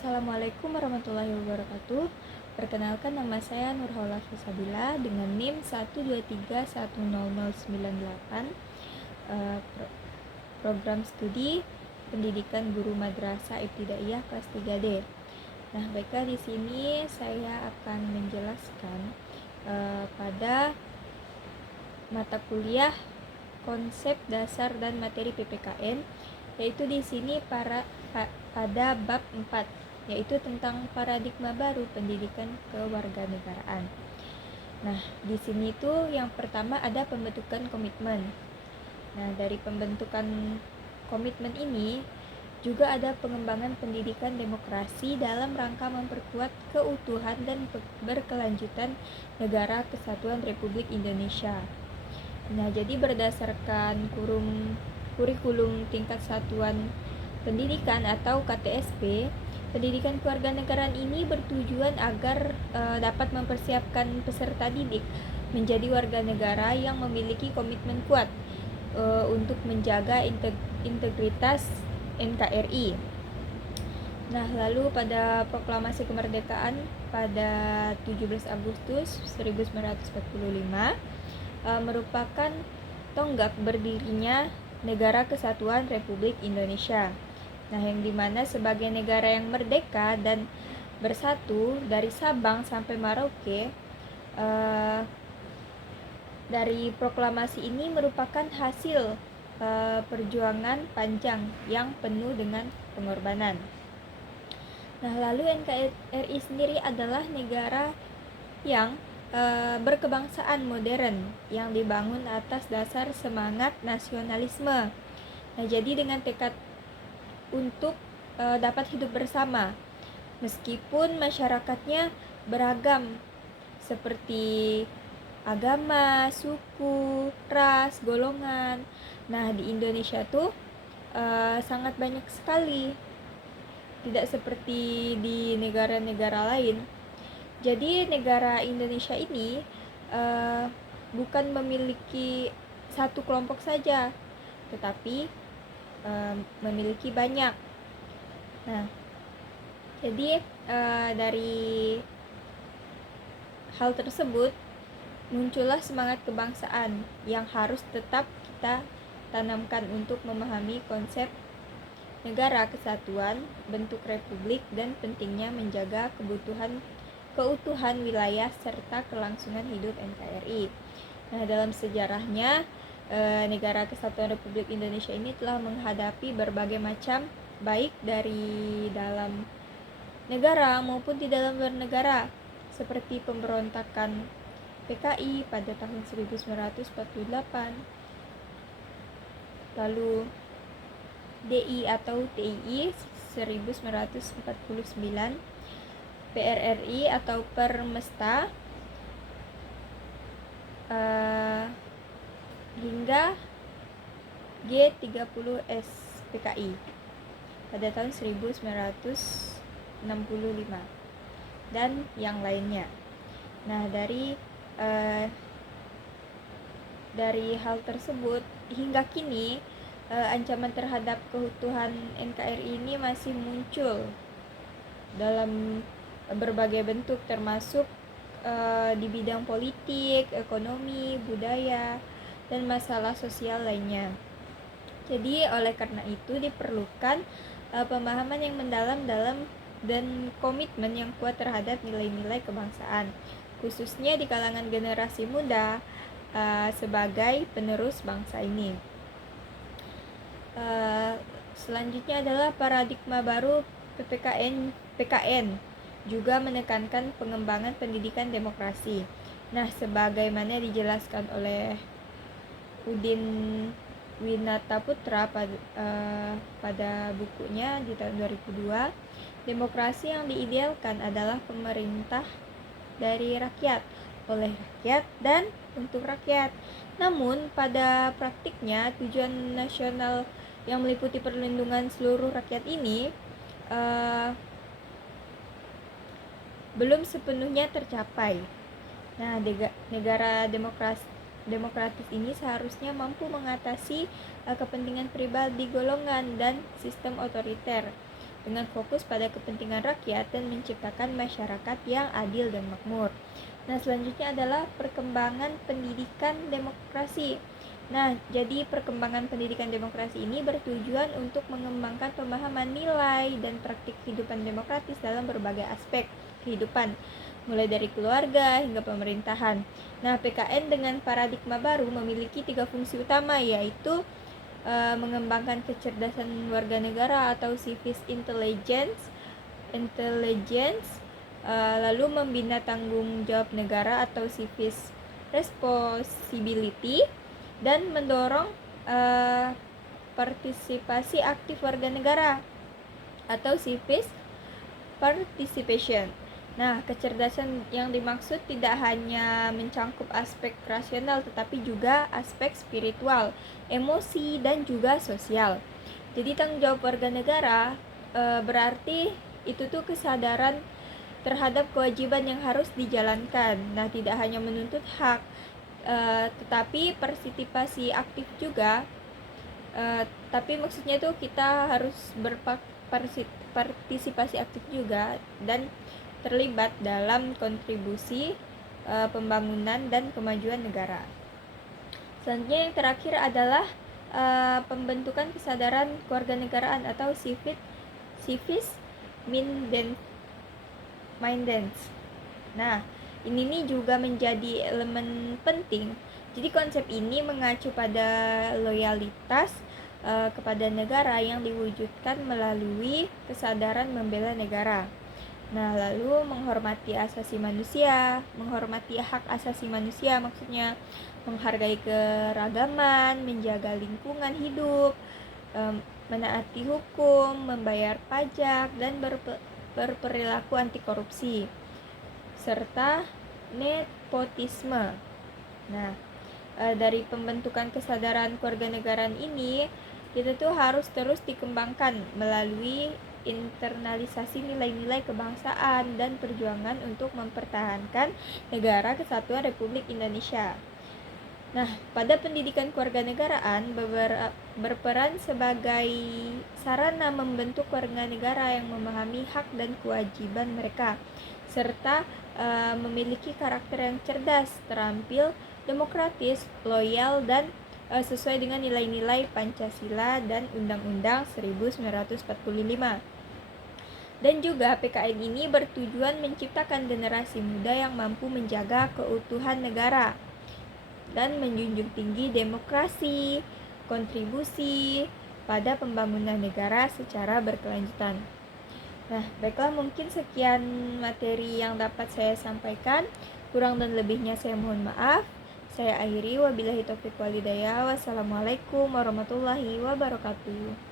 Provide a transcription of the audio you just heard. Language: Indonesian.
Assalamualaikum warahmatullahi wabarakatuh. Perkenalkan, nama saya Nurhaula Fisabila dengan NIM 123100098, program studi pendidikan guru madrasah ibtidaiyah kelas 3D. Nah, baiklah, di sini saya akan menjelaskan pada mata kuliah konsep dasar dan materi PPKN, yaitu di sini pada bab 4, yaitu tentang paradigma baru pendidikan kewarganegaraan. Nah, di sini tuh yang pertama ada pembentukan komitmen. Nah, dari pembentukan komitmen ini juga ada pengembangan pendidikan demokrasi dalam rangka memperkuat keutuhan dan berkelanjutan Negara Kesatuan Republik Indonesia. Nah, jadi berdasarkan kurikulum tingkat satuan pendidikan atau KTSP, pendidikan kewarganegaraan ini bertujuan agar dapat mempersiapkan peserta didik menjadi warga negara yang memiliki komitmen kuat untuk menjaga integritas NKRI. Nah, lalu pada proklamasi kemerdekaan pada 17 Agustus 1945 merupakan tonggak berdirinya Negara Kesatuan Republik Indonesia. Nah, yang dimana sebagai negara yang merdeka dan bersatu dari Sabang sampai Merauke, dari proklamasi ini merupakan hasil perjuangan panjang yang penuh dengan pengorbanan. Nah, lalu NKRI sendiri adalah negara yang berkebangsaan modern yang dibangun atas dasar semangat nasionalisme. Nah, jadi dengan tekad untuk dapat hidup bersama meskipun masyarakatnya beragam seperti agama, suku, ras, golongan. Nah, di Indonesia tuh sangat banyak sekali, tidak seperti di negara-negara lain. Jadi negara Indonesia ini bukan memiliki satu kelompok saja, tetapi memiliki banyak. Nah, jadi dari hal tersebut muncullah semangat kebangsaan yang harus tetap kita tanamkan untuk memahami konsep negara kesatuan, bentuk republik, dan pentingnya menjaga keutuhan wilayah serta kelangsungan hidup NKRI. Nah, dalam sejarahnya Negara Kesatuan Republik Indonesia ini telah menghadapi berbagai macam, baik dari dalam negara maupun di dalam luar negara, seperti pemberontakan PKI pada tahun 1948, lalu DI atau TII 1949, PRRI atau Permesta, hingga G30S PKI pada tahun 1965 dan yang lainnya. Nah, dari hal tersebut hingga kini ancaman terhadap keutuhan NKRI ini masih muncul dalam berbagai bentuk, termasuk di bidang politik, ekonomi, budaya, dan masalah sosial lainnya. Jadi oleh karena itu diperlukan pemahaman yang mendalam dan komitmen yang kuat terhadap nilai-nilai kebangsaan, khususnya di kalangan generasi muda sebagai penerus bangsa ini. Selanjutnya adalah paradigma baru PKN juga menekankan pengembangan pendidikan demokrasi. Nah, sebagaimana dijelaskan oleh Udin Winata Putra pada bukunya di tahun 2002, demokrasi yang diidealkan adalah pemerintah dari rakyat, oleh rakyat, dan untuk rakyat. Namun pada praktiknya tujuan nasional yang meliputi perlindungan seluruh rakyat ini belum sepenuhnya tercapai. Nah, negara demokratis ini seharusnya mampu mengatasi kepentingan pribadi golongan dan sistem otoriter dengan fokus pada kepentingan rakyat dan menciptakan masyarakat yang adil dan makmur. Nah, selanjutnya adalah perkembangan pendidikan demokrasi. Nah, jadi perkembangan pendidikan demokrasi ini bertujuan untuk mengembangkan pemahaman nilai dan praktik kehidupan demokratis dalam berbagai aspek kehidupan, mulai dari keluarga hingga pemerintahan. Nah, PKN dengan paradigma baru memiliki 3 fungsi utama, yaitu mengembangkan kecerdasan warga negara atau civic intelligence, lalu membina tanggung jawab negara atau civic responsibility, dan mendorong partisipasi aktif warga negara atau civic participation. Nah, kecerdasan yang dimaksud tidak hanya mencangkup aspek rasional tetapi juga aspek spiritual, emosi, dan juga sosial. Jadi tanggung jawab warga negara berarti itu tuh kesadaran terhadap kewajiban yang harus dijalankan. Nah, tidak hanya menuntut hak tetapi partisipasi aktif juga. Tapi maksudnya itu kita harus berpartisipasi aktif juga dan terlibat dalam kontribusi pembangunan dan kemajuan negara. Selanjutnya yang terakhir adalah pembentukan kesadaran kewarganegaraan atau civic mindedness. Nah, ini nih juga menjadi elemen penting. Jadi konsep ini mengacu pada loyalitas kepada negara yang diwujudkan melalui kesadaran membela negara. Nah, lalu menghormati hak asasi manusia maksudnya menghargai keragaman, menjaga lingkungan hidup, menaati hukum, membayar pajak, dan berperilaku anti korupsi, serta nepotisme. Nah, dari pembentukan kesadaran kewarganegaraan ini, kita tuh harus terus dikembangkan melalui internalisasi nilai-nilai kebangsaan dan perjuangan untuk mempertahankan negara kesatuan Republik Indonesia. Nah, pada pendidikan kewarganegaraan berperan sebagai sarana membentuk warga negara yang memahami hak dan kewajiban mereka, serta memiliki karakter yang cerdas, terampil, demokratis, loyal, dan sesuai dengan nilai-nilai Pancasila dan Undang-Undang 1945. Dan juga PKN ini bertujuan menciptakan generasi muda yang mampu menjaga keutuhan negara dan menjunjung tinggi demokrasi, kontribusi pada pembangunan negara secara berkelanjutan. Nah, baiklah, mungkin sekian materi yang dapat saya sampaikan. Kurang dan lebihnya saya mohon maaf. Saya akhiri, wabillahi taufiq walhidayah. Wassalamualaikum warahmatullahi wabarakatuh.